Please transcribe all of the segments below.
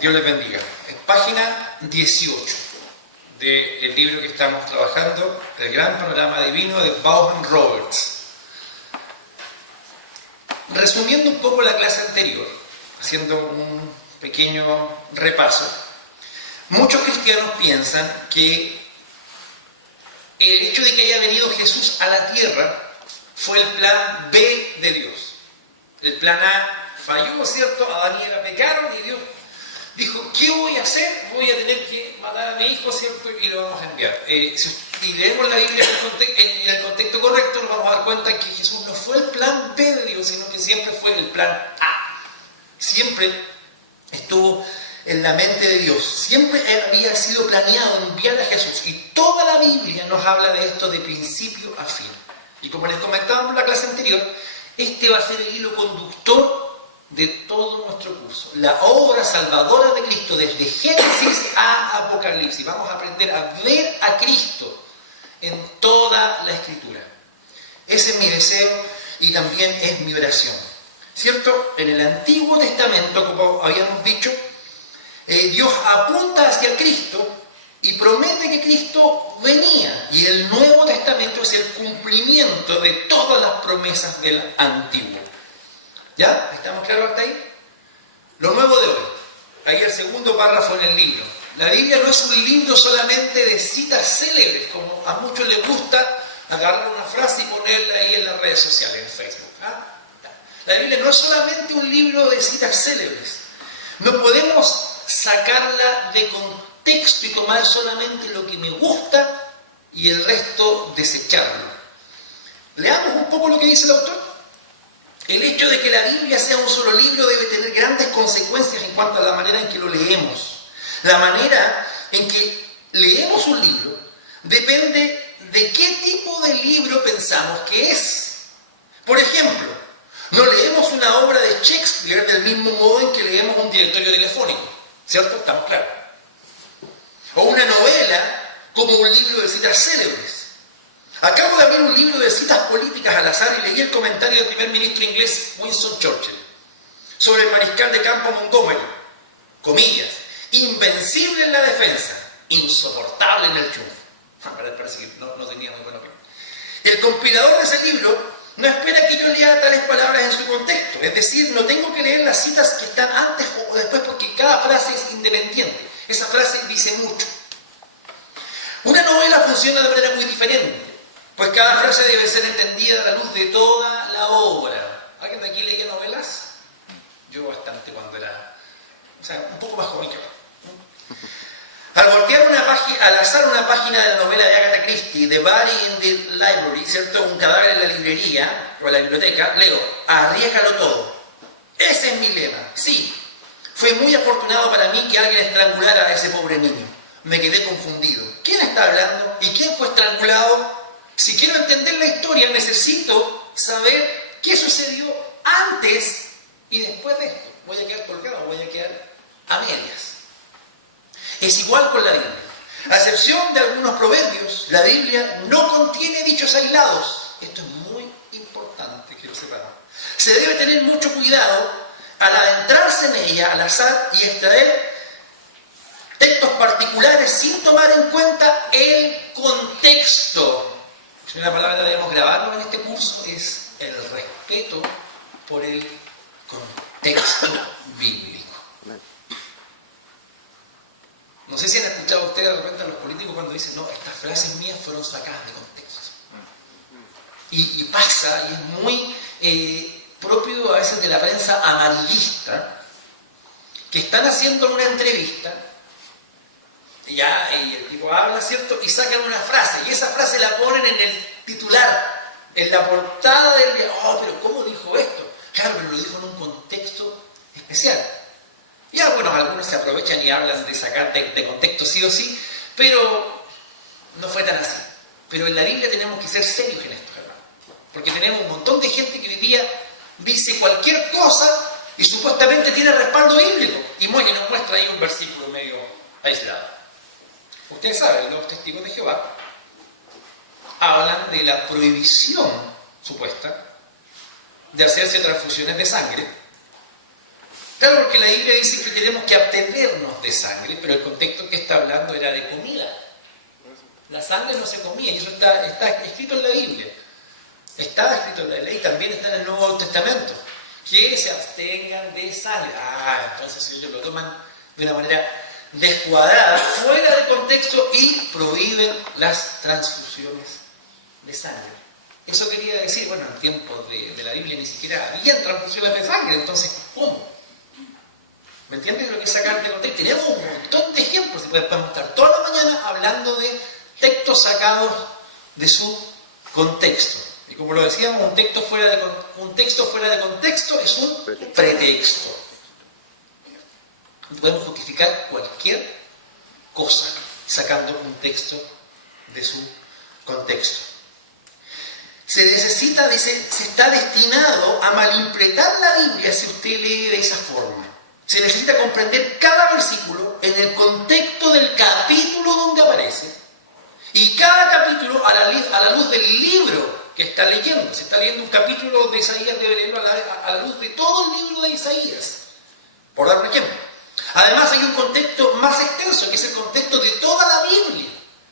Dios les bendiga. Es página 18 del libro que estamos trabajando, El Gran Panorama Divino, de Vaughan Roberts. Resumiendo un poco la clase anterior, haciendo un pequeño repaso, muchos cristianos piensan que el hecho de que haya venido Jesús a la tierra fue el plan B de Dios. El plan A falló, ¿cierto? Adán y Eva pecaron y Dios dijo, ¿qué voy a hacer? Voy a tener que matar a mi hijo, ¿cierto? Y lo vamos a enviar. Si leemos la Biblia en el contexto correcto, nos vamos a dar cuenta que Jesús no fue el plan B de Dios, sino que siempre fue el plan A. Siempre estuvo en la mente de Dios. Siempre había sido planeado enviar a Jesús. Y toda la Biblia nos habla de esto de principio a fin. Y como les comentábamos en la clase anterior, este va a ser el hilo conductor de todo nuestro curso. La obra salvadora de Cristo desde Génesis a Apocalipsis. Vamos a aprender a ver a Cristo en toda la Escritura. Ese es mi deseo y también es mi oración. ¿Cierto? En el Antiguo Testamento, como habíamos dicho, Dios apunta hacia Cristo y promete que Cristo venía. Y el Nuevo Testamento es el cumplimiento de todas las promesas del Antiguo. ¿Ya? ¿Estamos claros hasta ahí? Lo nuevo de hoy. Ahí el segundo párrafo en el libro. La Biblia no es un libro solamente de citas célebres, como a muchos les gusta agarrar una frase y ponerla ahí en las redes sociales, en Facebook. La Biblia no es solamente un libro de citas célebres. No podemos sacarla de contexto y tomar solamente lo que me gusta y el resto desecharlo. Leamos un poco lo que dice el autor. El hecho de que la Biblia sea un solo libro debe tener grandes consecuencias en cuanto a la manera en que lo leemos. La manera en que leemos un libro depende de qué tipo de libro pensamos que es. Por ejemplo, no leemos una obra de Shakespeare del mismo modo en que leemos un directorio telefónico, ¿cierto? Estamos claros. O una novela como un libro de citas célebres. Acabo de abrir un libro de citas políticas al azar y leí el comentario del primer ministro inglés Winston Churchill sobre el mariscal de campo Montgomery. Comillas, invencible en la defensa, insoportable en el triunfo. Parece que no tenía muy buena opinión. El compilador de ese libro no espera que yo lea tales palabras en su contexto. Es decir, no tengo que leer las citas que están antes o después porque cada frase es independiente. Esa frase dice mucho. Una novela funciona de manera muy diferente, pues cada frase debe ser entendida a la luz de toda la obra. ¿Alguien de aquí leía novelas? Yo bastante cuando era... O sea, un poco más joven que yo. Al voltear al azar una página de la novela de Agatha Christie, The Body in the Library, ¿cierto? Un cadáver en la librería o en la biblioteca, leo, arriésgalo todo. Ese es mi lema. Sí, fue muy afortunado para mí que alguien estrangulara a ese pobre niño. Me quedé confundido. ¿Quién está hablando? ¿Y quién fue estrangulado? Si quiero entender la historia, necesito saber qué sucedió antes y después de esto. Voy a quedar colgado, voy a quedar a medias. Es igual con la Biblia. A excepción de algunos proverbios, la Biblia no contiene dichos aislados. Esto es muy importante que lo sepamos. Se debe tener mucho cuidado al adentrarse en ella al azar y extraer textos particulares sin tomar en cuenta el contexto. Si una palabra que debemos grabarnos en este curso es el respeto por el contexto bíblico. No sé si han escuchado ustedes de repente a los políticos cuando dicen, no, estas frases mías fueron sacadas de contexto. Y pasa, y es muy propio a veces de la prensa amarillista, que están haciendo una entrevista, y el tipo habla, ¿cierto? Y sacan una frase, y esa frase la ponen en el titular, en la portada del día. Oh, pero ¿cómo dijo esto? Claro, pero lo dijo en un contexto especial. Ya, bueno, algunos se aprovechan y hablan de sacar de contexto sí o sí, pero no fue tan así. Pero en la Biblia tenemos que ser serios en esto, hermano. Porque tenemos un montón de gente que hoy día dice cualquier cosa y supuestamente tiene respaldo bíblico. Y nos muestra ahí un versículo medio aislado. Ustedes saben, los testigos de Jehová hablan de la prohibición supuesta de hacerse transfusiones de sangre Claro, porque la Biblia dice que tenemos que abstenernos de sangre, pero el contexto que está hablando era de comida. La sangre no se comía, y eso está escrito en la Biblia. Está escrito en la ley, también está en el Nuevo Testamento. Que se abstengan de sangre. Entonces ellos lo toman de una manera descuadrada, fuera de contexto, y prohíben las transfusiones de sangre. Eso quería decir, bueno, en tiempos de la Biblia ni siquiera había transfusiones de sangre, entonces, ¿cómo? ¿Me entiendes lo que es sacar de contexto? Tenemos un montón de ejemplos, y podemos estar toda la mañana hablando de textos sacados de su contexto. Y como lo decíamos, un texto fuera de contexto es un pretexto. Podemos justificar cualquier cosa sacando un texto de su contexto. Se necesita, dice, se está destinado a malinterpretar la Biblia si usted lee de esa forma. Se necesita comprender cada versículo en el contexto del capítulo donde aparece, y cada capítulo a la luz del libro que está leyendo. Se está leyendo un capítulo de Isaías, debe leerlo a la luz de todo el libro de Isaías, por dar un ejemplo. Además hay un contexto más extenso, que es el contexto de toda la Biblia.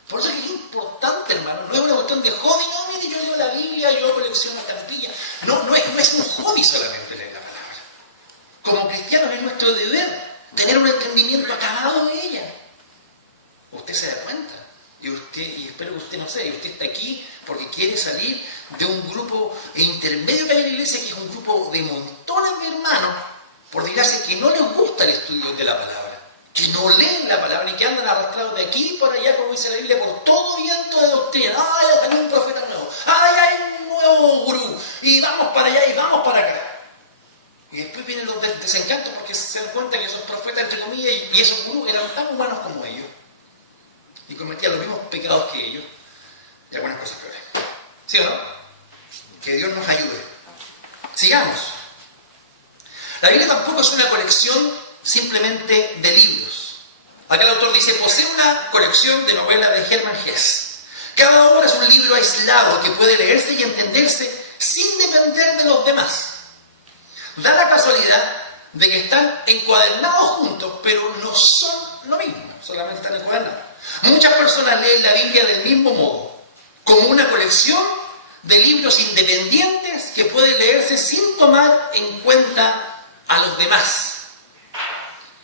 Por eso es que es importante, hermano. No es una cuestión de hobby. No, mire, yo leo la Biblia, yo colecciono estampillas. No es un hobby solamente leer la palabra. Como cristianos es nuestro deber tener un entendimiento acabado de ella. Usted se da cuenta. Y espero que usted no sea. Y usted está aquí porque quiere salir de un grupo intermedio que hay en la iglesia, que es un grupo de montones de hermanos, por desgracia, que no les gusta el estudio de la palabra, que no leen la palabra y que andan arrastrados de aquí y por allá, como dice la Biblia, por todo viento de doctrina. Ya tenemos un profeta nuevo. Ya hay un nuevo gurú. Y vamos para allá y vamos para acá. Y después vienen los desencantos porque se dan cuenta que esos profetas, entre comillas, y esos gurús eran tan humanos como ellos. Y cometían los mismos pecados que ellos. Y algunas cosas peores. ¿Sí o no? Que Dios nos ayude. Sigamos. La Biblia tampoco es una colección simplemente de libros. Acá el autor dice, posee una colección de novelas de Hermann Hesse. Cada obra es un libro aislado que puede leerse y entenderse sin depender de los demás. Da la casualidad de que están encuadernados juntos, pero no son lo mismo, solamente están encuadernados. Muchas personas leen la Biblia del mismo modo, como una colección de libros independientes que pueden leerse sin tomar en cuenta a los demás.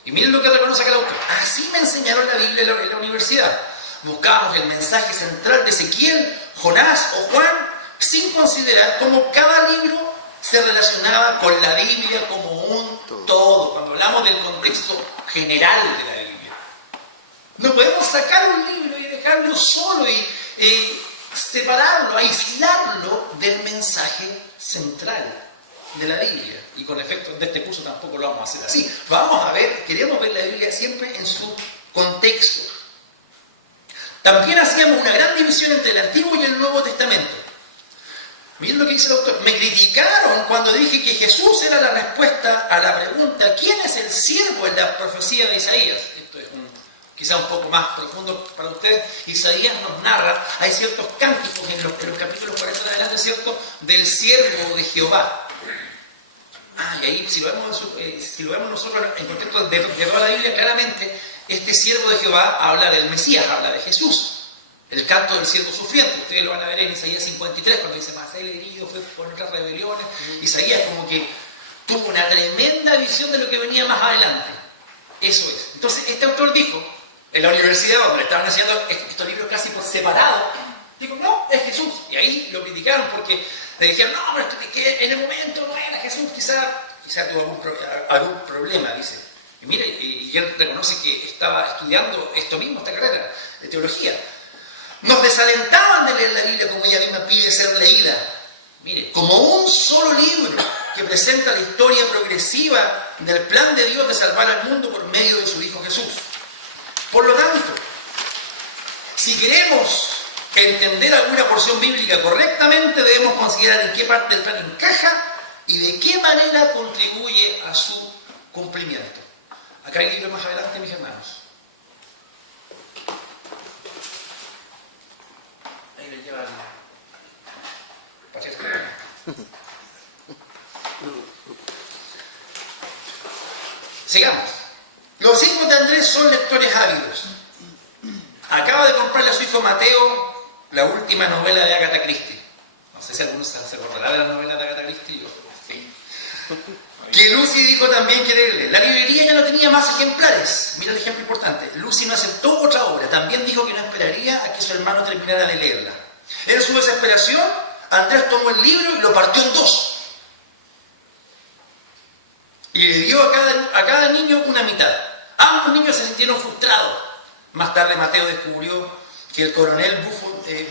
Y miren lo que reconoce acá el autor. Así me enseñaron la Biblia en la universidad. Buscábamos el mensaje central de Ezequiel, Jonás o Juan, sin considerar cómo cada libro se relacionaba con la Biblia como un todo. Cuando hablamos del contexto general de la Biblia. No podemos sacar un libro y dejarlo solo y separarlo, aislarlo del mensaje central de la Biblia. Y con efectos de este curso tampoco lo vamos a hacer así. Queremos ver la Biblia siempre en su contexto. También hacíamos una gran división entre el Antiguo y el Nuevo Testamento. Miren lo que dice el autor. Me criticaron cuando dije que Jesús era la respuesta a la pregunta ¿quién es el siervo en la profecía de Isaías? Esto es quizá un poco más profundo para ustedes. Isaías nos narra, hay ciertos cánticos en los capítulos 40 en adelante, ¿cierto?, del siervo de Jehová. Y ahí, si lo vemos nosotros en contexto de toda la Biblia, claramente, este siervo de Jehová habla del Mesías, habla de Jesús. El canto del siervo sufriente, ustedes lo van a ver en Isaías 53, cuando dice, mas él herido fue por nuestras rebeliones. Isaías como que tuvo una tremenda visión de lo que venía más adelante. Eso es. Entonces, este autor dijo, en la universidad donde estaban haciendo estos libros casi por separado, dijo, no, es Jesús. Y ahí lo criticaron porque le dijeron, no, pero esto que en el momento no era Jesús, quizá tuvo algún problema, dice. Y mire, y él reconoce que estaba estudiando esto mismo, esta carrera de teología. Nos desalentaban de leer la Biblia como ella misma pide ser leída. Mire, como un solo libro que presenta la historia progresiva del plan de Dios de salvar al mundo por medio de su Hijo Jesús. Por lo tanto, si queremos entender alguna porción bíblica correctamente, debemos considerar en qué parte del plan encaja y de qué manera contribuye a su cumplimiento. Acá hay libros más adelante, mis hermanos. Ahí le llevan. Sigamos. Los hijos de Andrés son lectores ávidos. Acaba de comprarle a su hijo Mateo la última novela de Agatha Christie. No sé si algunos se acordará de la novela de Agatha Christie. Yo, sí. Que Lucy dijo también que leerle. La librería ya no tenía más ejemplares. Mira el ejemplo importante. Lucy no aceptó otra obra. También dijo que no esperaría a que su hermano terminara de leerla. En su desesperación, Andrés tomó el libro y lo partió en dos. Y le dio a cada niño una mitad. Ambos niños se sintieron frustrados. Más tarde Mateo descubrió que el coronel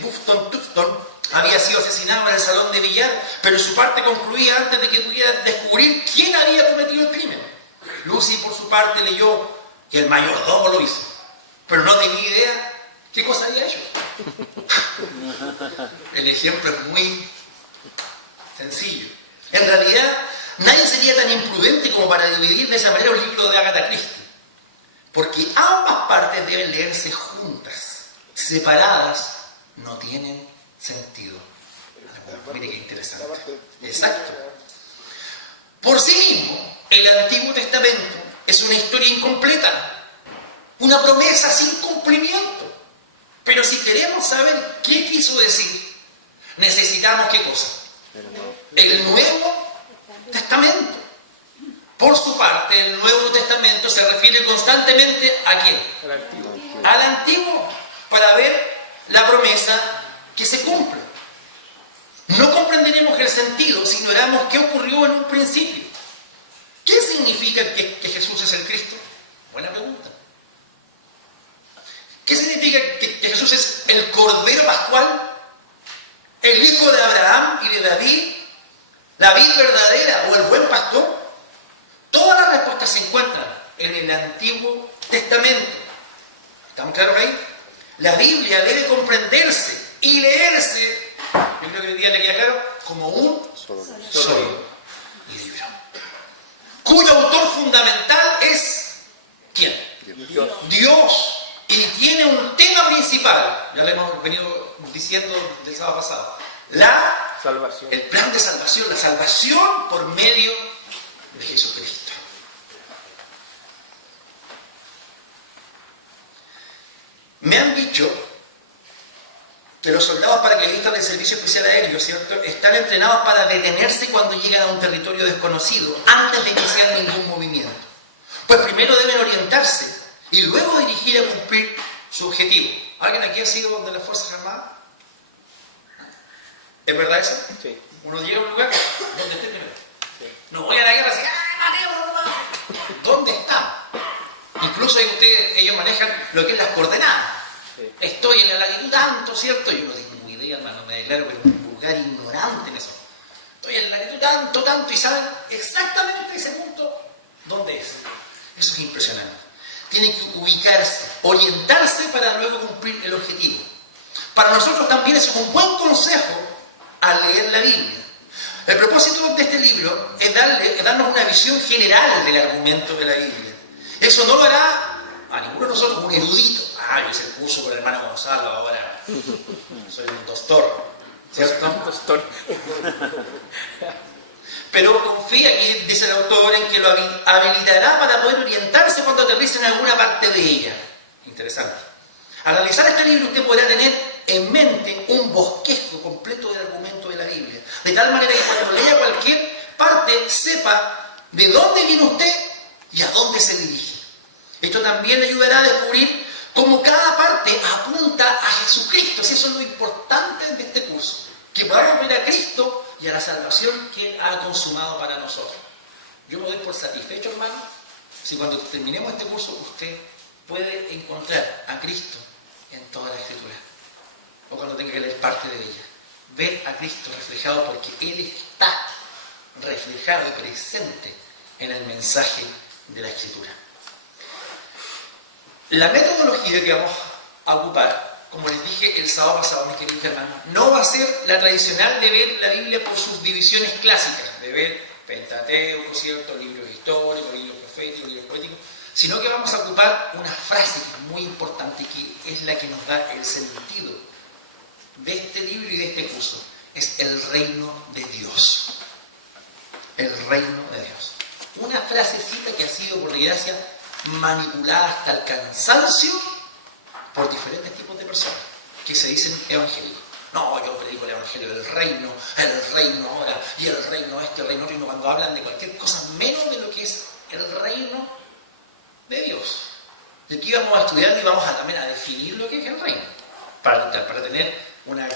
Bufton Tufton había sido asesinado en el salón de billar, pero su parte concluía antes de que pudiera descubrir quién había cometido el crimen. Lucy, por su parte, leyó que el mayordomo lo hizo, pero no tenía idea qué cosa había hecho. El ejemplo es muy sencillo. En realidad, nadie sería tan imprudente como para dividir de esa manera un libro de Agatha Christie, porque ambas partes deben leerse juntas, separadas no tienen sentido. Mire qué interesante. Exacto. Por sí mismo, el Antiguo Testamento es una historia incompleta, una promesa sin cumplimiento. Pero si queremos saber qué quiso decir, necesitamos ¿qué cosa? El Nuevo Testamento. Por su parte, el Nuevo Testamento se refiere constantemente ¿a quién? Al Antiguo, para ver la promesa que se cumple. No comprenderemos el sentido si ignoramos qué ocurrió en un principio. ¿Qué significa que Jesús es el Cristo? Buena pregunta. ¿Qué significa que Jesús es el Cordero Pascual? ¿El Hijo de Abraham y de David? ¿La vid verdadera o el buen pastor? Todas las respuestas se encuentran en el Antiguo Testamento. ¿Estamos claros ahí? La Biblia debe comprenderse y leerse, yo creo que hoy día le queda claro, como un solo libro, cuyo autor fundamental es ¿quién? Dios. Y tiene un tema principal, ya lo hemos venido diciendo del sábado pasado, la salvación. El plan de salvación, la salvación por medio de Jesucristo. Me han dicho que los soldados paracaidistas del Servicio Especial Aéreo, ¿cierto?, están entrenados para detenerse cuando llegan a un territorio desconocido, antes de iniciar ningún movimiento. Pues primero deben orientarse y luego dirigir a cumplir su objetivo. ¿Alguien aquí ha sido de las Fuerzas Armadas? ¿Es verdad eso? Sí. Uno llega a un lugar donde esté primero. Sí. No voy a la guerra así, ¡ah, matemos! ¿Dónde están? Incluso ahí ellos manejan lo que es las coordenadas. Sí. Estoy en la latitud tanto, ¿cierto? Yo no tengo ni idea, hermano, me declaro pero un vulgar ignorante en eso. Estoy en la latitud tanto, y saben exactamente ese punto dónde es. Eso es impresionante. Tiene que ubicarse, orientarse para luego cumplir el objetivo. Para nosotros también es un buen consejo al leer la Biblia. El propósito de este libro es darnos una visión general del argumento de la Biblia. Eso no lo hará a ninguno de nosotros un erudito. Yo hice el curso con el hermano Gonzalo, ahora soy un doctor, ¿cierto? Doctor. Pero confía, aquí dice el autor, en que lo habilitará para poder orientarse cuando aterrice en alguna parte de ella. Interesante. Al analizar este libro usted podrá tener en mente un bosquejo completo del argumento de la Biblia, de tal manera que cuando lea cualquier parte sepa de dónde viene usted y a dónde se dirige. Esto también le ayudará a descubrir cómo cada parte apunta a Jesucristo. Si eso es lo importante de este curso, que podamos ver a Cristo y a la salvación que Él ha consumado para nosotros. Yo me doy por satisfecho, hermano, si cuando terminemos este curso usted puede encontrar a Cristo en toda la Escritura, o cuando tenga que leer parte de ella, ver a Cristo reflejado, porque Él está reflejado y presente en el mensaje de la Escritura. La metodología que vamos a ocupar, como les dije el sábado pasado, mis queridos hermanos, no va a ser la tradicional de ver la Biblia por sus divisiones clásicas, de ver Pentateuco, ¿cierto?, libros históricos, libros proféticos, libros poéticos, sino que vamos a ocupar una frase que es muy importante, que es la que nos da el sentido de este libro y de este curso. Es el reino de Dios. El reino de Dios. una frasecita que ha sido, por desgracia, manipulada hasta el cansancio por diferentes tipos de personas que se dicen evangélicos. No, yo predico el evangelio del reino, el reino ahora, y el reino este, el reino otro, cuando hablan de cualquier cosa menos de lo que es el reino de Dios. Y aquí vamos a estudiar y vamos también a definir lo que es el reino, para tener una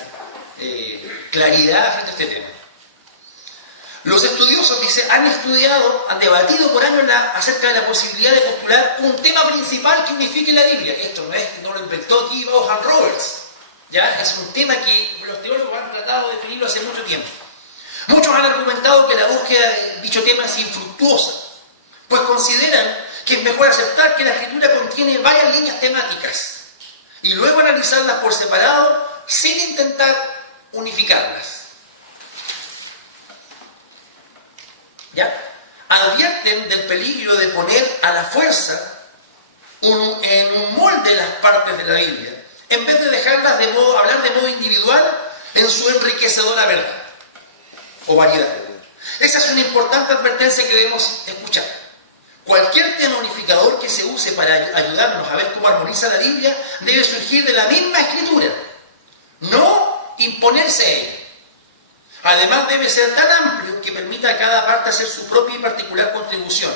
claridad frente a este tema. Los estudiosos, dice, han estudiado, han debatido por años acerca de la posibilidad de postular un tema principal que unifique la Biblia. Esto no lo inventó aquí Vaughan Roberts. ¿Ya? Es un tema que los teólogos han tratado de definirlo hace mucho tiempo. Muchos han argumentado que la búsqueda de dicho tema es infructuosa, pues consideran que es mejor aceptar que la Escritura contiene varias líneas temáticas y luego analizarlas por separado sin intentar unificarlas. ¿Ya? Advierten del peligro de poner a la fuerza en un molde las partes de la Biblia, en vez de dejarlas hablar de modo individual en su enriquecedora verdad o variedad. Esa es una importante advertencia que debemos escuchar. Cualquier tema unificador que se use para ayudarnos a ver cómo armoniza la Biblia debe surgir de la misma Escritura, no imponerse a ella. Además debe ser tan amplio que permita a cada parte hacer su propia y particular contribución.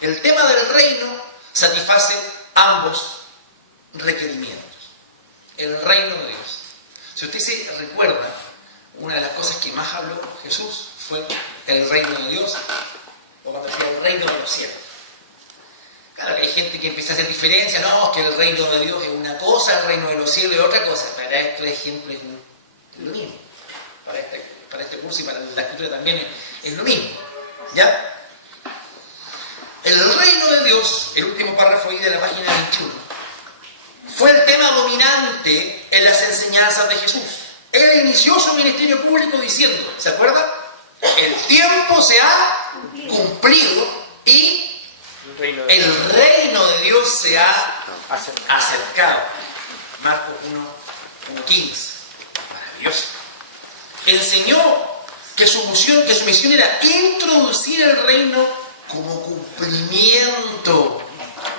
El tema del reino satisface ambos requerimientos. El reino de Dios. Si usted se recuerda, una de las cosas que más habló Jesús fue el reino de Dios, o cuando decía el reino de los cielos. Claro que hay gente que empieza a hacer diferencia, no, es que el reino de Dios es una cosa, el reino de los cielos es otra cosa. Para estos ejemplos es lo mismo. Para este curso y para la Escritura también es lo mismo. ¿Ya? El reino de Dios, el último párrafo ahí de la página 21, fue el tema dominante en las enseñanzas de Jesús. Él inició su ministerio público diciendo, ¿se acuerda? El tiempo se ha cumplido y el reino de Dios se ha acercado. Marcos 1:15. Maravilloso. Enseñó que su misión era introducir el reino como cumplimiento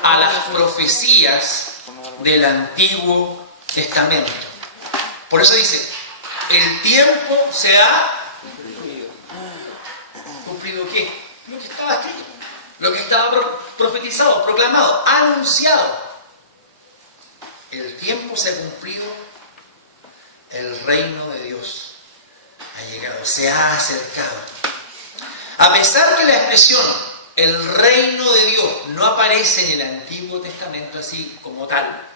a las profecías del Antiguo Testamento. Por eso dice, el tiempo se ha cumplido. ¿Qué? Lo que estaba escrito, lo que estaba profetizado, proclamado, anunciado. El tiempo se ha cumplido, el reino de Dios ha llegado, se ha acercado. A pesar que la expresión el reino de Dios no aparece en el Antiguo Testamento así como tal,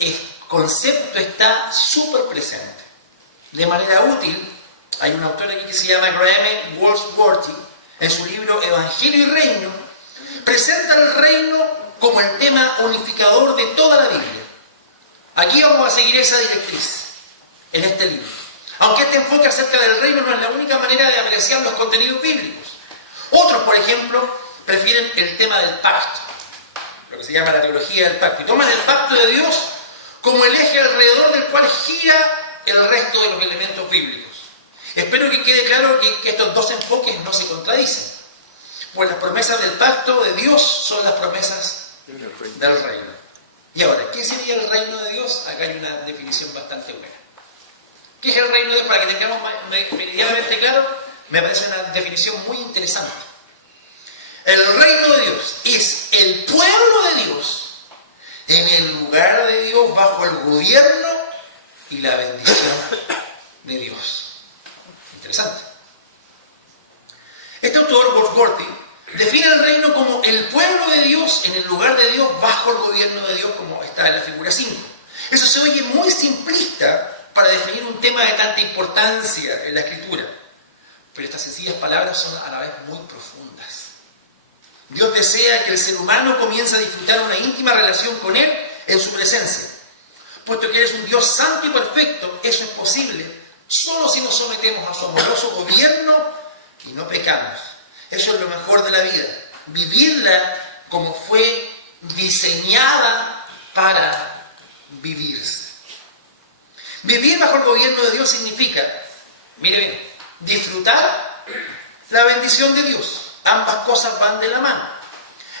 el concepto está súper presente. De manera útil, hay un autor aquí que se llama Graham Goldsworthy, en su libro Evangelio y Reino, presenta el reino como el tema unificador de toda la Biblia. Aquí vamos a seguir esa directriz en este libro. Aunque este enfoque acerca del reino no es la única manera de apreciar los contenidos bíblicos. Otros, por ejemplo, prefieren el tema del pacto, lo que se llama la teología del pacto, y toman el pacto de Dios como el eje alrededor del cual gira el resto de los elementos bíblicos. Espero que quede claro que estos dos enfoques no se contradicen, pues las promesas del pacto de Dios son las promesas del reino. Y ahora, ¿qué sería el reino de Dios? Acá hay una definición bastante buena. ¿Qué es el reino de Dios? Para que tengamos meridianamente claro, me parece una definición muy interesante. El reino de Dios es el pueblo de Dios en el lugar de Dios, bajo el gobierno y la bendición de Dios. Interesante. Este autor, Goldsworthy, define el reino como el pueblo de Dios en el lugar de Dios, bajo el gobierno de Dios, como está en la figura 5. Eso se oye muy simplista para definir un tema de tanta importancia en la Escritura. Pero estas sencillas palabras son a la vez muy profundas. Dios desea que el ser humano comience a disfrutar una íntima relación con Él en su presencia. Puesto que Él es un Dios santo y perfecto, eso es posible solo si nos sometemos a su amoroso gobierno y no pecamos. Eso es lo mejor de la vida. Vivirla como fue diseñada para vivirse. Vivir bajo el gobierno de Dios significa, mire bien, disfrutar la bendición de Dios, Ambas cosas van de la mano.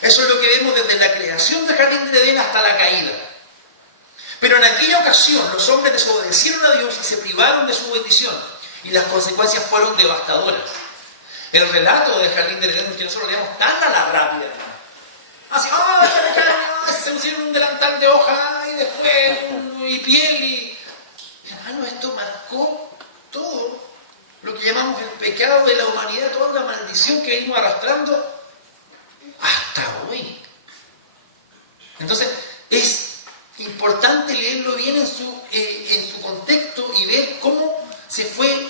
Eso es lo que vemos desde la creación del jardín del Edén hasta la caída. Pero en aquella ocasión los hombres desobedecieron a Dios y se privaron de su bendición, y las consecuencias fueron devastadoras. El relato del jardín del Edén que nosotros leemos tan a la rápida, así, se pusieron un delantal de hoja y después y piel y... Hermano, esto marcó todo lo que llamamos el pecado de la humanidad, toda la maldición que venimos arrastrando hasta hoy. Entonces, es importante leerlo bien en su contexto y ver cómo se fue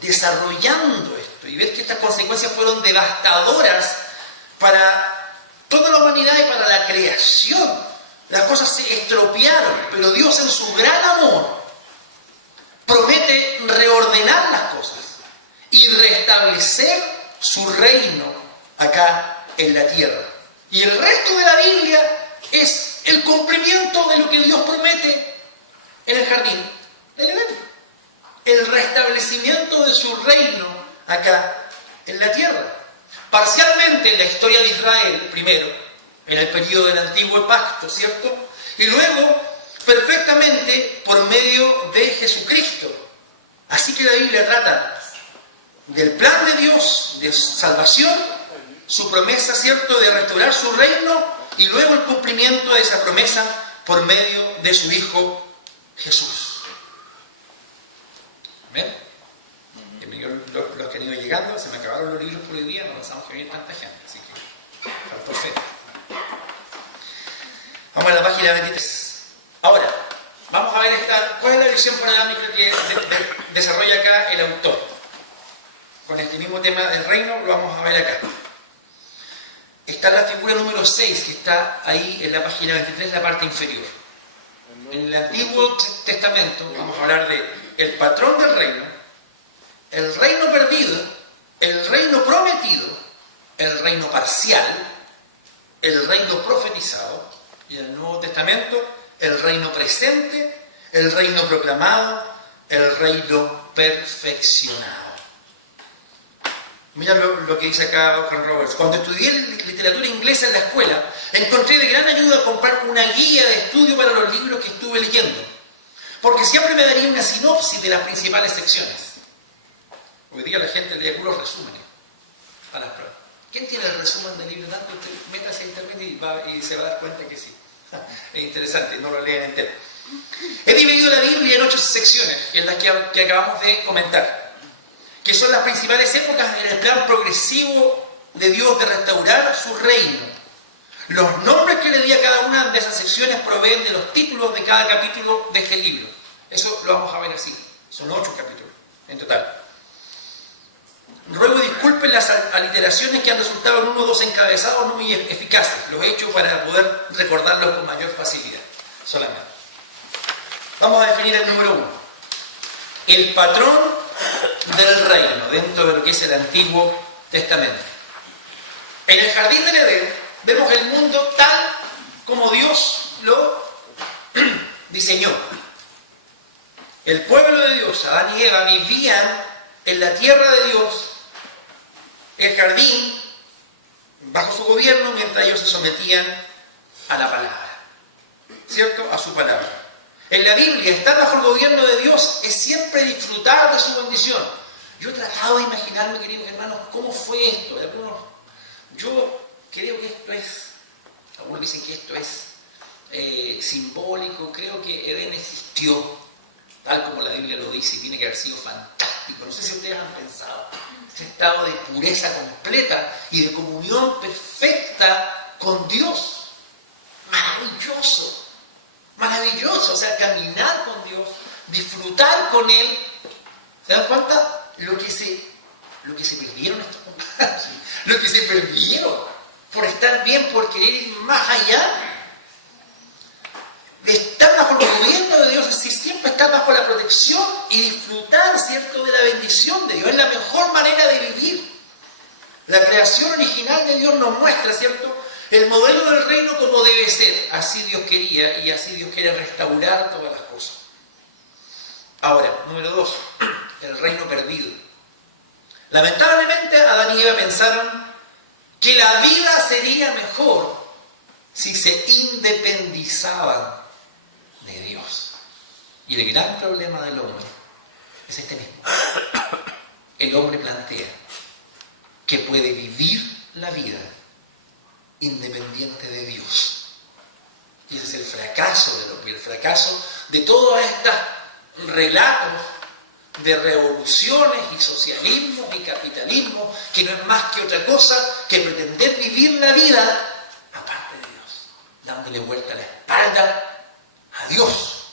desarrollando esto y ver que estas consecuencias fueron devastadoras para toda la humanidad y para la creación. Las cosas se estropearon, pero Dios en su gran amor promete reordenar las cosas y restablecer su reino acá en la tierra. Y el resto de la Biblia es el cumplimiento de lo que Dios promete en el jardín del Edén. El restablecimiento de su reino acá en la tierra. Parcialmente en la historia de Israel, primero, en el periodo del Antiguo Pacto, ¿cierto? Y luego, perfectamente, por medio de Jesucristo. Así que la Biblia trata del plan de Dios de salvación, su promesa, ¿cierto?, de restaurar su reino, y luego el cumplimiento de esa promesa por medio de su Hijo Jesús. ¿Amén? Los que han ido llegando, se me acabaron los libros por hoy día, no pensamos que venir tanta gente, así que faltó fe. Vamos a la página 23. Ahora, vamos a ver cuál es la visión panorámica que desarrolla acá el autor. Con este mismo tema del reino lo vamos a ver acá. Está la figura número 6, que está ahí en la página 23, la parte inferior. En el Antiguo Testamento vamos a hablar de el patrón del reino, el reino perdido, el reino prometido, el reino parcial, el reino profetizado, y en el Nuevo Testamento el reino presente, el reino proclamado, el reino perfeccionado. Mira lo que dice acá Owen Roberts. Cuando estudié literatura inglesa en la escuela, encontré de gran ayuda comprar una guía de estudio para los libros que estuve leyendo, porque siempre me daría una sinopsis de las principales secciones. Hoy día la gente lee puros resúmenes a las pruebas. ¿Quién tiene el resumen del libro tanto? Usted métase a internet y se va a dar cuenta que sí. Es interesante, no lo leen entero. He dividido la Biblia en 8 secciones, en las que acabamos de comentar, que son las principales épocas en el plan progresivo de Dios de restaurar su reino. Los nombres que le di a cada una de esas secciones proveen de los títulos de cada capítulo de este libro. Eso lo vamos a ver así. Son 8 capítulos en total. Ruego disculpen las aliteraciones que han resultado en 1 o 2 encabezados no muy eficaces. Los he hecho para poder recordarlos con mayor facilidad. Solamente. Vamos a definir el número 1. El patrón del reino dentro de lo que es el Antiguo Testamento. En el jardín del Edén vemos el mundo tal como Dios lo diseñó. El pueblo de Dios, Adán y Eva, vivían en la tierra de Dios, el jardín, bajo su gobierno, mientras ellos se sometían a la palabra, ¿cierto? A su palabra. En la Biblia, estar bajo el gobierno de Dios es siempre disfrutar de su bendición. Yo he tratado de imaginarme, queridos hermanos, cómo fue esto. Yo creo que esto es, algunos dicen que esto es simbólico. Creo que Edén existió, tal como la Biblia lo dice, y tiene que haber sido fantástico. No sé si ustedes han pensado, ese estado de pureza completa y de comunión perfecta con Dios. Maravilloso. Maravilloso, o sea, caminar con Dios, disfrutar con Él. ¿Se dan cuenta? Lo que se perdieron estos compañeros, lo que se perdieron por estar bien, por querer ir más allá. De estar bajo el gobierno de Dios, es decir, siempre estar bajo la protección y disfrutar, ¿cierto?, de la bendición de Dios. Es la mejor manera de vivir. La creación original de Dios nos muestra, ¿cierto?, el modelo del reino como debe ser. Así Dios quería y así Dios quiere restaurar todas las cosas. Ahora, número 2, el reino perdido. Lamentablemente, Adán y Eva pensaron que la vida sería mejor si se independizaban de Dios. Y el gran problema del hombre es este mismo. El hombre plantea que puede vivir la vida independiente de Dios. Y ese es el fracaso del hombre, el fracaso de todos estos relatos de revoluciones y socialismo y capitalismo, que no es más que otra cosa que pretender vivir la vida aparte de Dios, dándole vuelta a la espalda a Dios.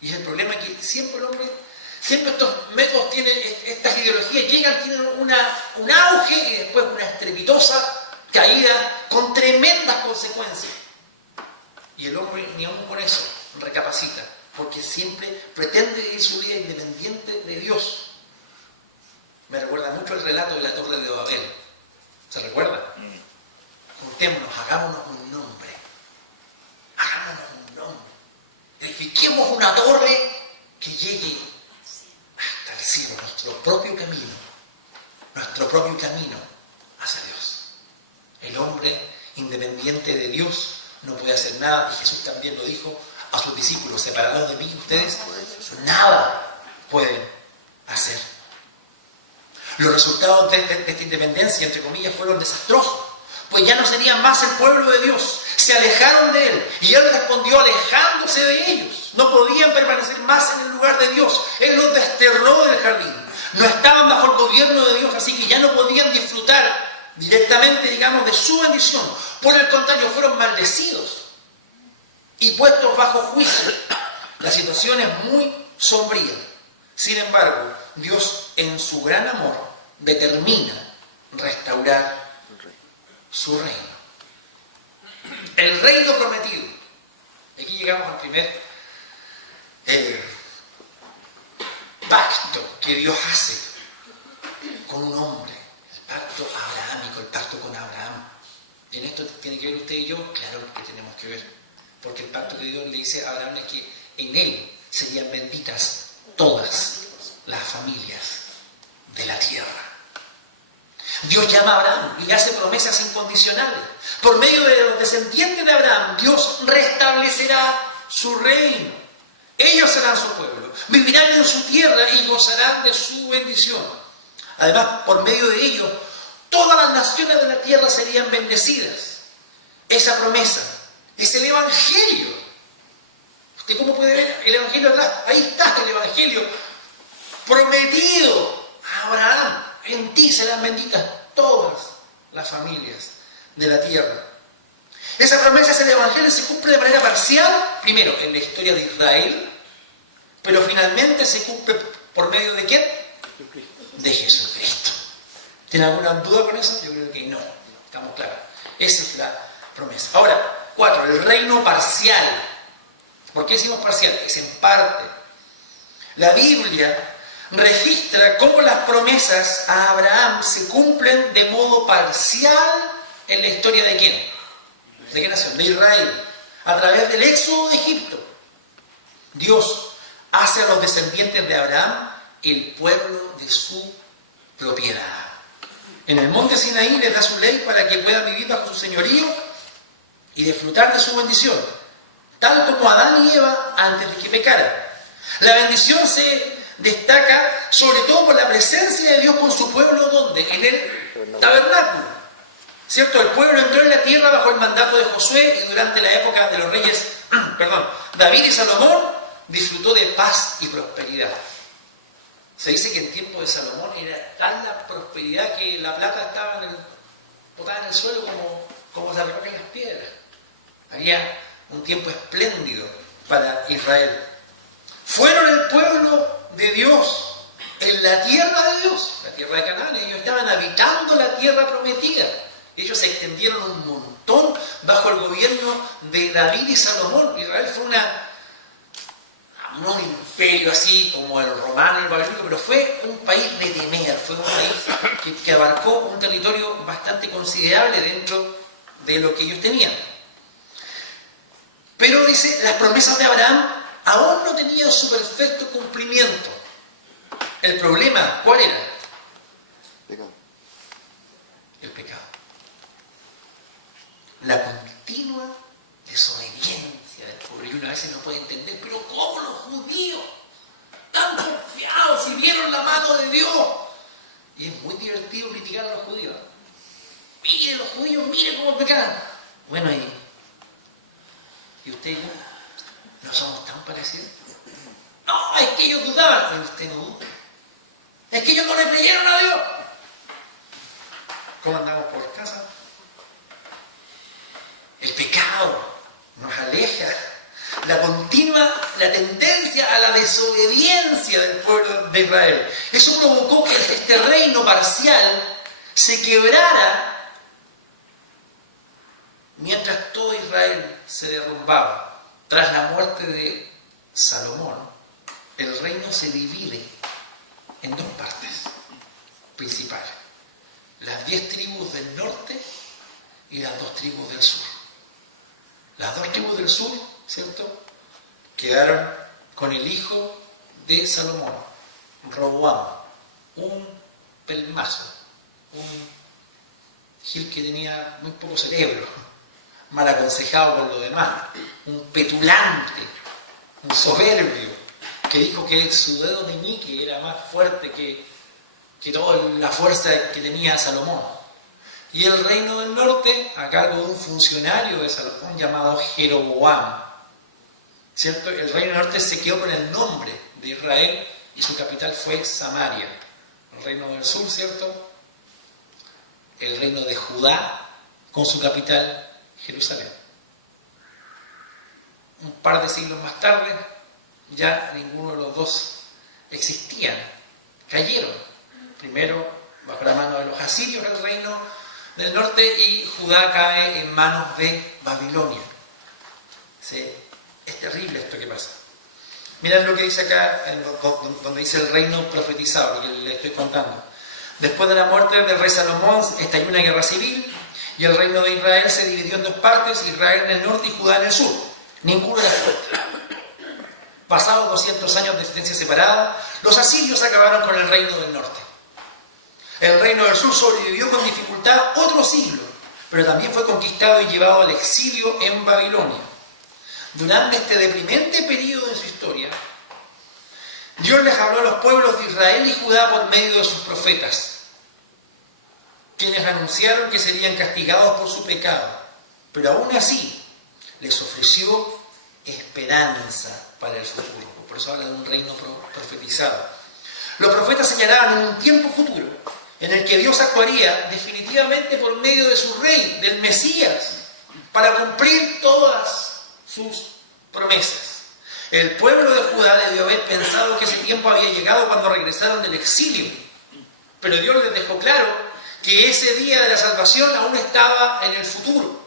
Y es el problema que siempre el hombre, siempre estos métodos tienen, estas ideologías llegan, tienen un auge y después una estrepitosa caída con tremendas consecuencias. Y el hombre ni aún con eso recapacita, porque siempre pretende vivir su vida independiente de Dios. Me recuerda mucho el relato de la Torre de Babel. ¿Se recuerda? Juntémonos, hagámonos un nombre. Hagámonos un nombre. Edifiquemos una torre que llegue hasta el cielo, nuestro propio camino hacia Dios. El hombre independiente de Dios no puede hacer nada, y Jesús también lo dijo a sus discípulos: separados de mí, ustedes nada pueden hacer. Los resultados de esta independencia, entre comillas, fueron desastrosos, pues ya no serían más el pueblo de Dios, se alejaron de Él, y Él respondió alejándose de ellos. No podían permanecer más en el lugar de Dios. Él los desterró del jardín, no estaban bajo el gobierno de Dios, así que ya no podían disfrutar directamente, digamos, de su bendición. Por el contrario, fueron maldecidos y puestos bajo juicio. La situación es muy sombría. Sin embargo, Dios, en su gran amor, determina restaurar su reino. El reino prometido. Aquí llegamos al primer pacto que Dios hace con un hombre. El pacto abrahámico, el pacto con Abraham. ¿Y en esto tiene que ver usted y yo? Claro que tenemos que ver. Porque el pacto que Dios le dice a Abraham es que en él serían benditas todas las familias de la tierra. Dios llama a Abraham y le hace promesas incondicionales. Por medio de los descendientes de Abraham, Dios restablecerá su reino. Ellos serán su pueblo, vivirán en su tierra y gozarán de su bendición. Además, por medio de ellos, todas las naciones de la tierra serían bendecidas. Esa promesa es el Evangelio. ¿Usted cómo puede ver el Evangelio atrás? Ahí está el Evangelio prometido a Abraham. En ti serán benditas todas las familias de la tierra. Esa promesa es el Evangelio, se cumple de manera parcial, primero en la historia de Israel, pero finalmente se cumple por medio de ¿quién? De Jesucristo. ¿Tiene alguna duda con eso? Yo creo que no, estamos claros. Esa es la promesa. Ahora, 4, el reino parcial. ¿Por qué decimos parcial? Es en parte. La Biblia registra cómo las promesas a Abraham se cumplen de modo parcial en la historia de ¿quién? ¿De qué nación? De Israel. A través del éxodo de Egipto. Dios hace a los descendientes de Abraham el pueblo de su propiedad. En el monte Sinaí les da su ley para que puedan vivir bajo su señorío y disfrutar de su bendición, tal como Adán y Eva antes de que pecaran. La bendición se destaca sobre todo por la presencia de Dios con su pueblo, ¿dónde? En el tabernáculo. ¿Cierto? El pueblo entró en la tierra bajo el mandato de Josué y durante la época de los reyes, David y Salomón, disfrutó de paz y prosperidad. Se dice que en tiempo de Salomón era tal la prosperidad que la plata estaba botada en el suelo como se recogen las piedras. Había un tiempo espléndido para Israel. Fueron el pueblo de Dios en la tierra de Dios, la tierra de Canaán. Ellos estaban habitando la tierra prometida. Ellos se extendieron un montón bajo el gobierno de David y Salomón. Israel fue no un imperio así como el romano, el babilónico, pero fue un país de temer, fue un país que abarcó un territorio bastante considerable dentro de lo que ellos tenían. Pero dice, las promesas de Abraham aún no tenían su perfecto cumplimiento. El problema, ¿cuál era? Pecado. El pecado. La continua desobediencia del pueblo. Y una vez no puede entender, pero ¿cómo los judíos, tan confiados, si vieron la mano de Dios? Y es muy divertido criticar a los judíos. Mire los judíos, mire cómo pecan. Bueno, ¿y usted y yo? ¿No somos tan parecidos? No, es que ellos dudaban. Y usted no duda. Es que ellos no le creyeron a Dios. ¿Cómo andamos por casa? El pecado nos aleja. La tendencia a la desobediencia del pueblo de Israel. Eso provocó que este reino parcial se quebrara mientras todo Israel se derrumbaba. Tras la muerte de Salomón, el reino se divide en dos partes principales. Las 10 tribus del norte y las 2 tribus del sur. Las 2 tribus del sur, ¿cierto?, quedaron con el hijo de Salomón, Roboam, un pelmazo, un gil que tenía muy poco cerebro, mal aconsejado por lo demás, un petulante, un soberbio, que dijo que su dedo meñique era más fuerte que toda la fuerza que tenía Salomón. Y el reino del norte, a cargo de un funcionario de Salomón llamado Jeroboam, ¿cierto? El reino del norte se quedó con el nombre de Israel y su capital fue Samaria. El reino del sur, ¿cierto?, el reino de Judá con su capital Jerusalén. Un par de siglos más tarde, ya ninguno de los dos existían, cayeron. Primero bajo la mano de los asirios el reino del norte y Judá cae en manos de Babilonia. ¿Sí? Es terrible esto que pasa. Mirad lo que dice acá, donde dice el reino profetizado, lo que les estoy contando. Después de la muerte del rey Salomón estalló una guerra civil y el reino de Israel se dividió en dos partes, Israel en el norte y Judá en el sur. Ninguno era fuerte. Pasados 200 años de existencia separada, los asirios acabaron con el reino del norte. El reino del sur sobrevivió con dificultad otro siglo, pero también fue conquistado y llevado al exilio en Babilonia. Durante este deprimente periodo de su historia, Dios les habló a los pueblos de Israel y Judá por medio de sus profetas, quienes anunciaron que serían castigados por su pecado, pero aún así les ofreció esperanza para el futuro. Por eso habla de un reino profetizado. Los profetas señalaban un tiempo futuro en el que Dios actuaría definitivamente por medio de su rey, del Mesías, para cumplir todas sus promesas. El pueblo de Judá debió haber pensado que ese tiempo había llegado cuando regresaron del exilio, pero Dios les dejó claro que ese día de la salvación aún estaba en el futuro.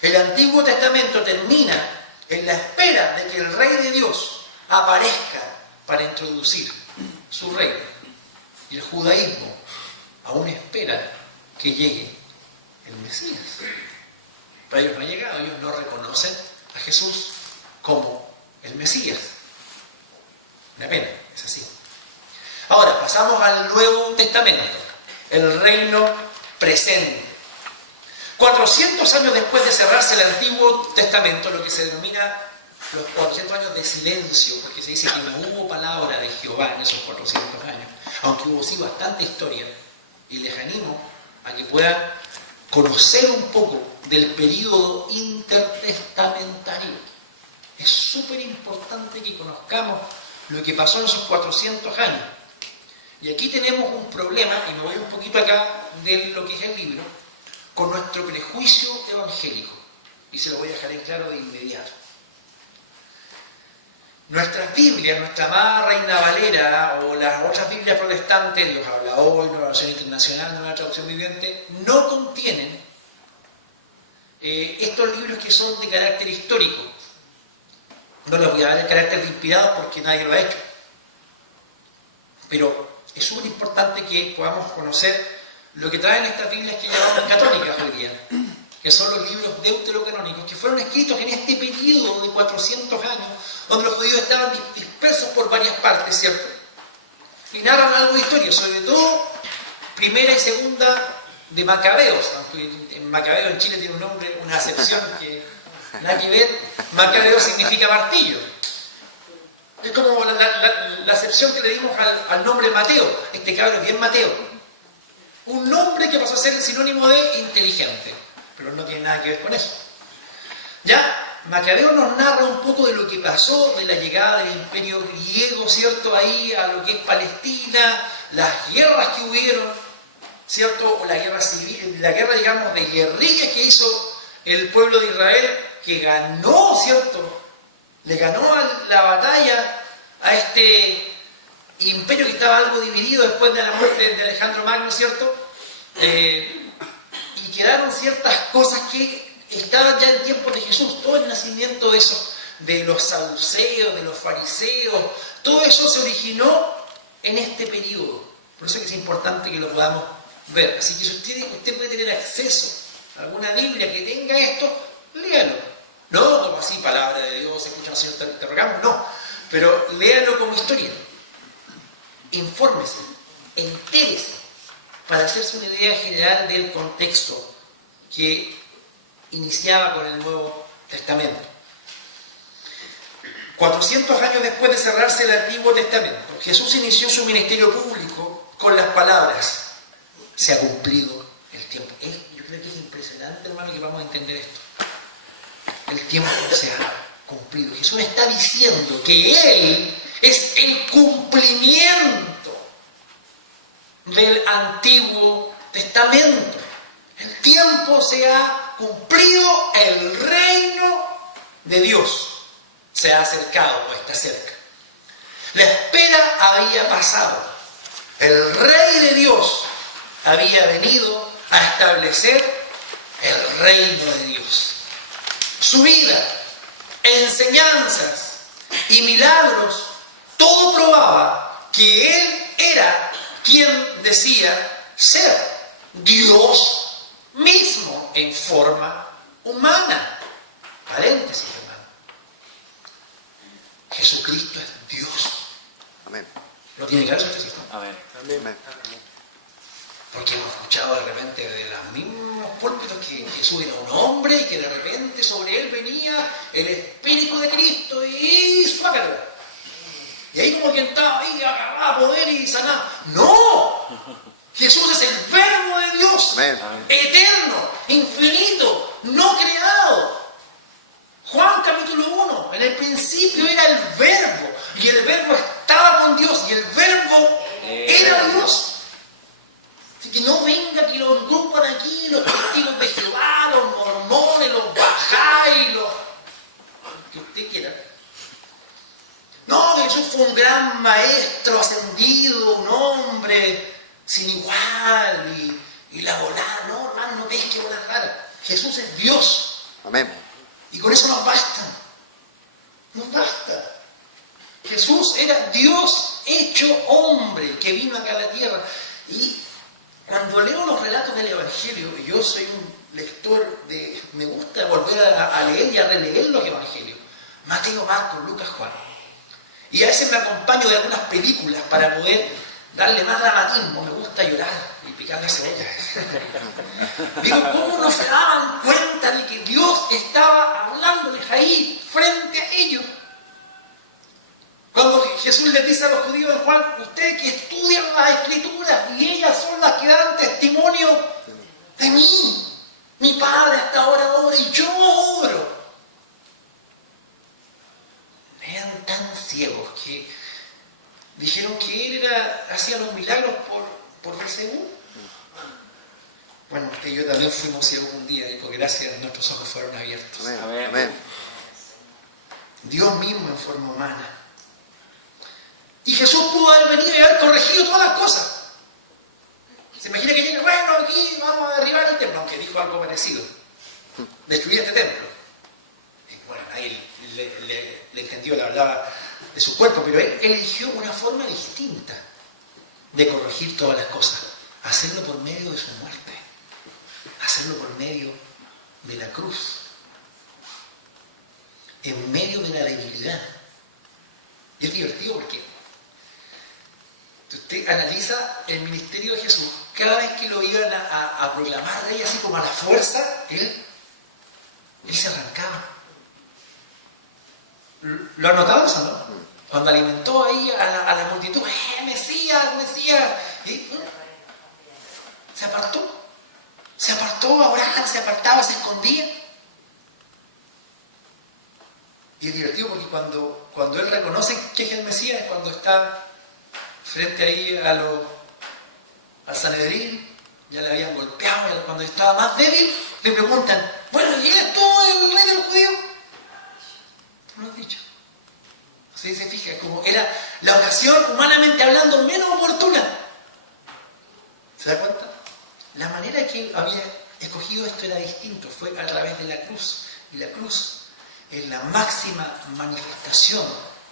El Antiguo Testamento termina en la espera de que el Rey de Dios aparezca para introducir su reino. Y el judaísmo aún espera que llegue el Mesías. Pero ellos no han llegado, ellos no reconocen a Jesús como el Mesías. Una pena, es así. Ahora, pasamos al Nuevo Testamento, el reino presente. 400 años después de cerrarse el Antiguo Testamento, lo que se denomina los 400 años de silencio, porque se dice que no hubo palabra de Jehová en esos 400 años, aunque hubo sí bastante historia, y les animo a que puedan conocer un poco del período intertestamentario. Es súper importante que conozcamos lo que pasó en esos 400 años. Y aquí tenemos un problema, y me voy un poquito acá de lo que es el libro, con nuestro prejuicio evangélico. Y se lo voy a dejar en claro de inmediato. Nuestras Biblias, nuestra amada Reina Valera o las otras Biblias protestantes, Dios habla hoy, Nueva Versión Internacional, Nueva Traducción Viviente, no contienen estos libros que son de carácter histórico. No les voy a dar el carácter de inspirado porque nadie lo ha hecho. Pero es súper importante que podamos conocer lo que traen estas Biblias que llamamos católicas hoy día, que son los libros deuterocanónicos, que fueron escritos en este periodo de 400 años, donde los judíos estaban dispersos por varias partes, ¿cierto? Y narran algo de historia, sobre todo primera y segunda de Macabeos, aunque en Macabeo en Chile tiene un nombre, una acepción que nada que ver. Macabeo significa martillo. Es como la acepción que le dimos al nombre Mateo. Este cabrón es bien Mateo. Un nombre que pasó a ser el sinónimo de inteligente, pero no tiene nada que ver con eso. Ya, Macabeo nos narra un poco de lo que pasó, de la llegada del imperio griego, ¿cierto? Ahí a lo que es Palestina, las guerras que hubieron, ¿cierto? O la guerra civil, la guerra, digamos, de guerrilla que hizo el pueblo de Israel, que ganó, ¿cierto? Le ganó la batalla a este imperio que estaba algo dividido después de la muerte de Alejandro Magno, ¿cierto? Y quedaron ciertas cosas que estaban ya en tiempos de Jesús, todo el nacimiento de esos, de los saduceos, de los fariseos, todo eso se originó en este periodo. Por eso es que es importante que lo podamos ver. Así que si usted puede tener acceso a alguna Biblia que tenga esto, léalo. No como así, palabra de Dios, escucha al Señor, te rogamos, no. Pero léalo como historia. Infórmese, entérese, para hacerse una idea general del contexto que iniciaba con el Nuevo Testamento. 400 años después de cerrarse el Antiguo Testamento, Jesús inició su ministerio público con las palabras: se ha cumplido el tiempo. Yo creo que es impresionante, hermano, que vamos a entender esto. El tiempo se ha cumplido. Jesús está diciendo que Él es el cumplimiento del Antiguo Testamento. El tiempo se ha cumplido, el reino de Dios se ha acercado o está cerca. La espera había pasado. El Rey de Dios había venido a establecer el reino de Dios. Su vida, enseñanzas y milagros, todo probaba que Él era quien decía ser, Dios mismo en forma humana. Paréntesis, hermano. Jesucristo es Dios. Amén. ¿Lo tiene claro usted? Amén. Amén. Porque hemos escuchado de repente de los mismos púlpitos que Jesús era un hombre y que de repente sobre él venía el Espíritu de Cristo y suácatelo. Y ahí como quien estaba ahí agarraba poder y sanaba. ¡No! Jesús es el Verbo de Dios. Amén. Eterno, infinito, no creado. Juan capítulo 1, en el principio era el Verbo, y el Verbo estaba con Dios, y el Verbo era Dios. Así que no venga que lo agrupan aquí los testigos de Jehová, los mormones, los bajáis, los que usted quiera. No, que Jesús fue un gran maestro ascendido, un hombre sin igual, y la volada. No, hermano, no ves que volar rara. Jesús es Dios. Amén. Y con eso nos basta. Nos basta. Jesús era Dios hecho hombre que vino acá a la tierra. Y cuando leo los relatos del Evangelio, yo soy un lector me gusta volver a leer y a releer los Evangelios. Mateo, Marcos, Lucas, Juan. Y a veces me acompaño de algunas películas para poder darle más dramatismo. Me gusta llorar y picar la cebolla. Digo, ¿cómo no se daban cuenta de que Dios estaba hablándoles ahí frente a ellos? Cuando Jesús les dice a los judíos en Juan: ustedes que estudian las Escrituras y ellas son las que dan testimonio de mí. Mi Padre hasta ahora obra y yo obro. Eran tan ciegos que dijeron que Él hacía los milagros por Beelzebú. Bueno, usted y yo también fuimos ciegos un día y por gracia nuestros ojos fueron abiertos. Amén. Amén. Dios mismo en forma humana. Y Jesús pudo haber venido y haber corregido todas las cosas. Se imagina que llega: bueno, aquí vamos a derribar el templo, aunque dijo algo parecido. Destruir este templo. Y bueno, nadie le entendió, le hablaba de su cuerpo, pero él eligió una forma distinta de corregir todas las cosas. Hacerlo por medio de su muerte. Hacerlo por medio de la cruz. En medio de la debilidad. Y es divertido porque Si usted analiza el ministerio de Jesús, cada vez que lo iban a proclamar rey así como a la fuerza, él se arrancaba. ¿Lo han notado eso, no? Cuando alimentó ahí a la multitud, Mesías, Mesías, y se apartó a orar, se apartaba, se escondía. Y es divertido porque cuando él reconoce que es el Mesías, es cuando está frente ahí al Sanedrín, ya le habían golpeado, cuando estaba más débil, le preguntan, bueno, ¿y eres tú el rey de los judíos? Tú lo has dicho. Así se fija, como era la ocasión, humanamente hablando, menos oportuna. ¿Se da cuenta? La manera que él había escogido esto era distinto, fue a través de la cruz. Y la cruz es la máxima manifestación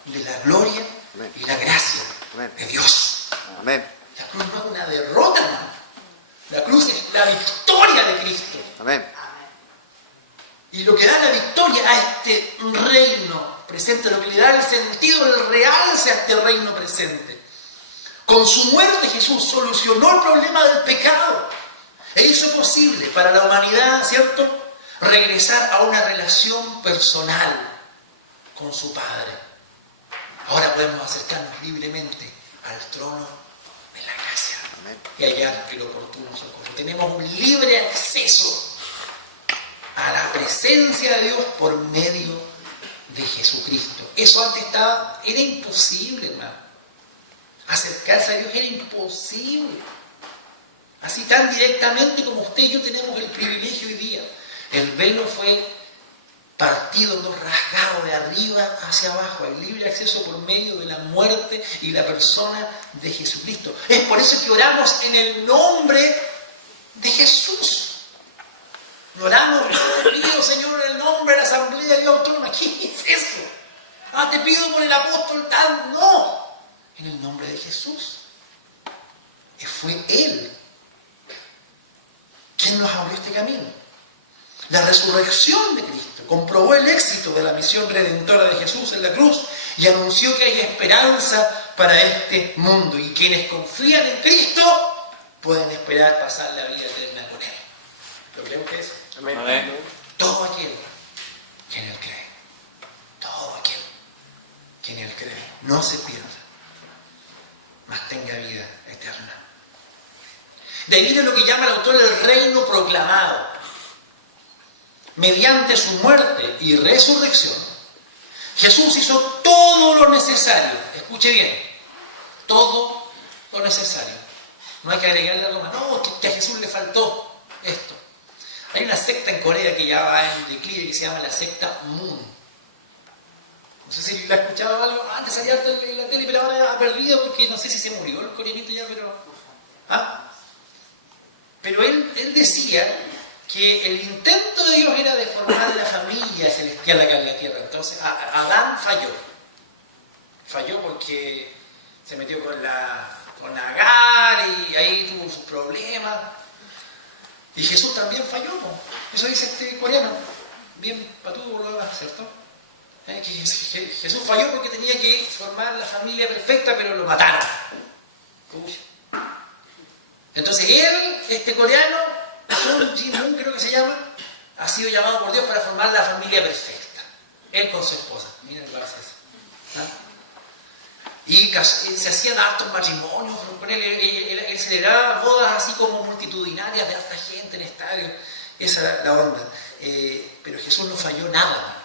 de la gloria Amén. Y la gracia Amén. De Dios. Amén. La cruz no es una derrota, hermano. La cruz es la victoria de Cristo. Amén. Y lo que da la victoria a este reino presente, lo que le da el sentido, el realce a este reino presente. Con su muerte Jesús solucionó el problema del pecado e hizo posible para la humanidad, ¿cierto?, regresar a una relación personal con su Padre. Ahora podemos acercarnos libremente al trono de la gracia Amén. Y hallar el oportuno socorro. Tenemos un libre acceso a la presencia de Dios por medio de Jesucristo. Eso antes era imposible, hermano. Acercarse a Dios era imposible. Así tan directamente como usted y yo tenemos el privilegio hoy día. El velo fue partido, no rasgado de arriba hacia abajo. Hay libre acceso por medio de la muerte y la persona de Jesucristo. Es por eso que oramos en el nombre de Jesús. No oramos, te pido, Señor, en el nombre de la Asamblea de Dios Autónoma. ¿Qué es eso? Te pido por el apóstol tal. No. En el nombre de Jesús. Fue Él quien nos abrió este camino. La resurrección de Cristo comprobó el éxito de la misión redentora de Jesús en la cruz y anunció que hay esperanza para este mundo. Y quienes confían en Cristo pueden esperar pasar la vida eterna con Él. ¿Lo creemos que es? Amén. Amén. Todo aquel que en Él cree. Todo aquel que en Él cree. No se pierda, mas tenga vida eterna. De ahí viene lo que llama el autor el reino proclamado. Mediante su muerte y resurrección, Jesús hizo todo lo necesario. Escuche bien, todo lo necesario. No hay que agregarle algo más. No, que a Jesús le faltó esto. Hay una secta en Corea que ya va en declive que se llama la secta Moon. No sé si la escuchaba algo. Antes salía en la tele, pero ahora ha perdido porque no sé si se murió el coreanito ya, pero... Pero él decía que el intento de Dios era de formar la familia celestial acá en la tierra. Entonces, Adán falló. Falló porque se metió con Agar y ahí tuvo sus problemas. Y Jesús también falló, ¿no? Eso dice este coreano. Bien patudo por lo demás, ¿cierto? Que Jesús falló porque tenía que formar la familia perfecta, pero lo mataron. Uy. Entonces él, este coreano, Sun Jin-moon creo que se llama, ha sido llamado por Dios para formar la familia perfecta. Él con su esposa. Miren lo que hace eso. Y se hacían hartos matrimonios con él. Él celebraba bodas así como multitudinarias de harta gente en estadios. Esa era la onda. Pero Jesús no falló nada.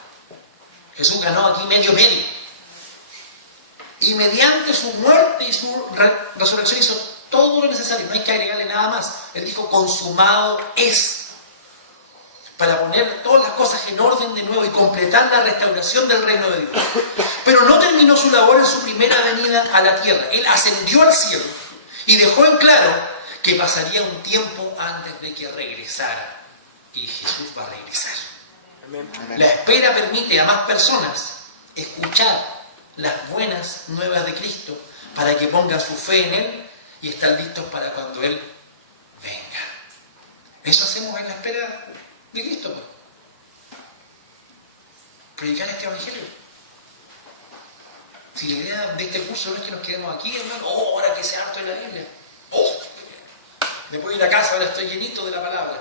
Jesús ganó aquí medio. Y mediante su muerte y su resurrección hizo todo lo necesario. No hay que agregarle nada más. Él dijo, consumado es. Para poner todas las cosas en orden de nuevo y completar la restauración del reino de Dios. Pero no terminó su labor en su primera venida a la tierra. Él ascendió al cielo y dejó en claro que pasaría un tiempo antes de que regresara. Y Jesús va a regresar. Amén. La espera permite a más personas escuchar las buenas nuevas de Cristo para que pongan su fe en Él y están listos para cuando Él venga. Eso hacemos en la espera de Cristo, pues. Predicar este evangelio. Si la idea de este curso no es que nos quedemos aquí, hermano, ahora que sea harto de la Biblia, oh, me voy a ir a casa, ahora estoy llenito de la palabra.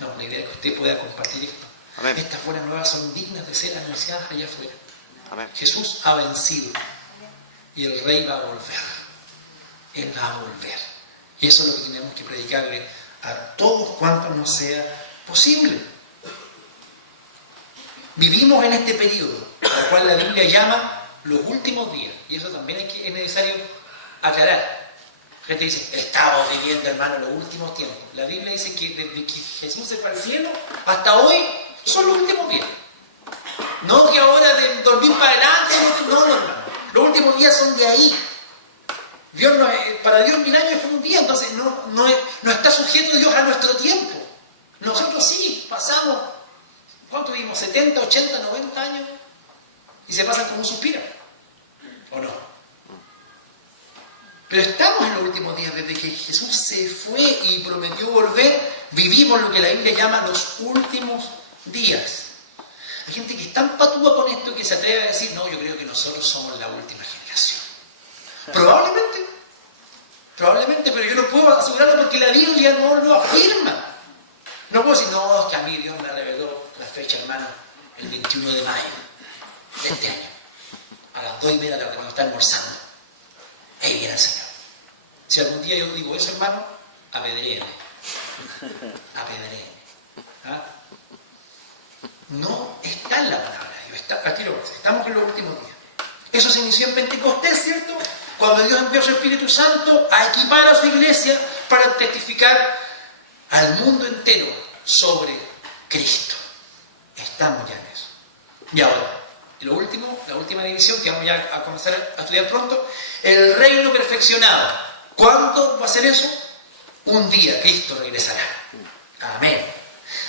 No, la idea es que usted pueda compartir esto. Amén. Estas buenas nuevas son dignas de ser anunciadas allá afuera. Amén. Jesús ha vencido y el Rey va a volver. Él va a volver. Y eso es lo que tenemos que predicarle a todos cuantos nos sea posible. Vivimos en este periodo, al cual la Biblia llama los últimos días. Y eso también es necesario aclarar. La gente dice, estamos viviendo, hermano, los últimos tiempos. La Biblia dice que desde que Jesús se fue al cielo hasta hoy son los últimos días. No que ahora de dormir para adelante, no, hermano. Los últimos días son de ahí. Para Dios 1000 años es como un día, entonces no está sujeto Dios a nuestro tiempo. Nosotros sí, pasamos, ¿cuánto vivimos? 70, 80, 90 años y se pasan como un suspiro. ¿O no? Pero estamos en los últimos días, desde que Jesús se fue y prometió volver, vivimos lo que la Biblia llama los últimos días. Hay gente que es tan patúa con esto que se atreve a decir, no, yo creo que nosotros somos la última generación. Probablemente, pero yo no puedo asegurarlo porque la Biblia no lo afirma. No puedo decir, no, es que a mí Dios me reveló la fecha, hermano, el 21 de mayo de este año, a las 2:30 de la tarde, cuando está almorzando. Ahí viene el Señor. Si algún día yo digo eso, hermano, apedréeme. ¿Ah? No está en la palabra de Dios. Estamos en los últimos días. Eso se inició en Pentecostés, ¿cierto? Cuando Dios envió a su Espíritu Santo a equipar a su iglesia para testificar al mundo entero sobre Cristo. Estamos ya en eso. Y ahora, la última división que vamos ya a comenzar a estudiar pronto, el reino perfeccionado. ¿Cuándo va a ser eso? Un día Cristo regresará. Amén.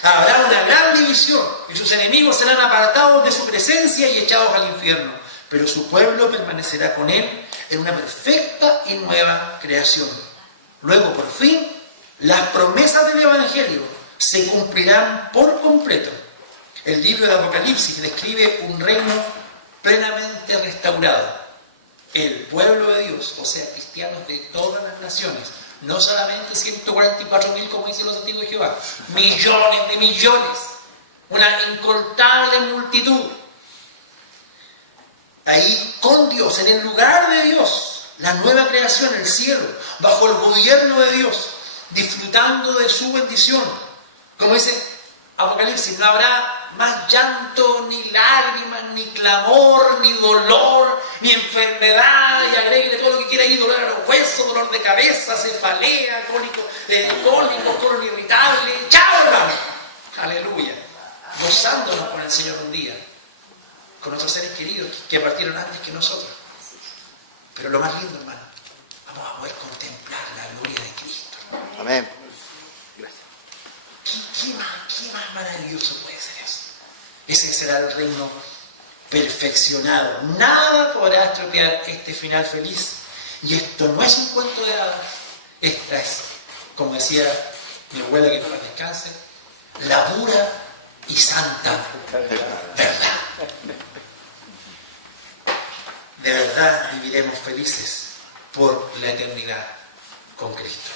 Habrá una gran división y sus enemigos serán apartados de su presencia y echados al infierno. Pero su pueblo permanecerá con él en una perfecta y nueva creación. Luego, por fin, las promesas del Evangelio se cumplirán por completo. El libro de Apocalipsis describe un reino plenamente restaurado. El pueblo de Dios, o sea, cristianos de todas las naciones, no solamente 144.000 como dicen los testigos de Jehová, millones de millones, una incontable multitud. Ahí con Dios, en el lugar de Dios, la nueva creación, el cielo, bajo el gobierno de Dios, disfrutando de su bendición. Como dice Apocalipsis, no habrá más llanto, ni lágrimas, ni clamor, ni dolor, ni enfermedad, y agréguele todo lo que quiera ahí, dolor a los huesos, dolor de cabeza, cefalea, cólico, colon irritable. ¡Chao, hermano! ¡Aleluya! Gozándonos con el Señor un día, con nuestros seres queridos que partieron antes que nosotros. Pero lo más lindo, hermano, vamos a poder contemplar la gloria de Cristo. Amén. ¿Qué más maravilloso puede ser eso? Ese será el reino perfeccionado. Nada podrá estropear este final feliz. Y esto no es un cuento de hadas. Esta es, como decía mi abuela, que para descanse, la pura y santa verdad. De verdad viviremos felices por la eternidad con Cristo.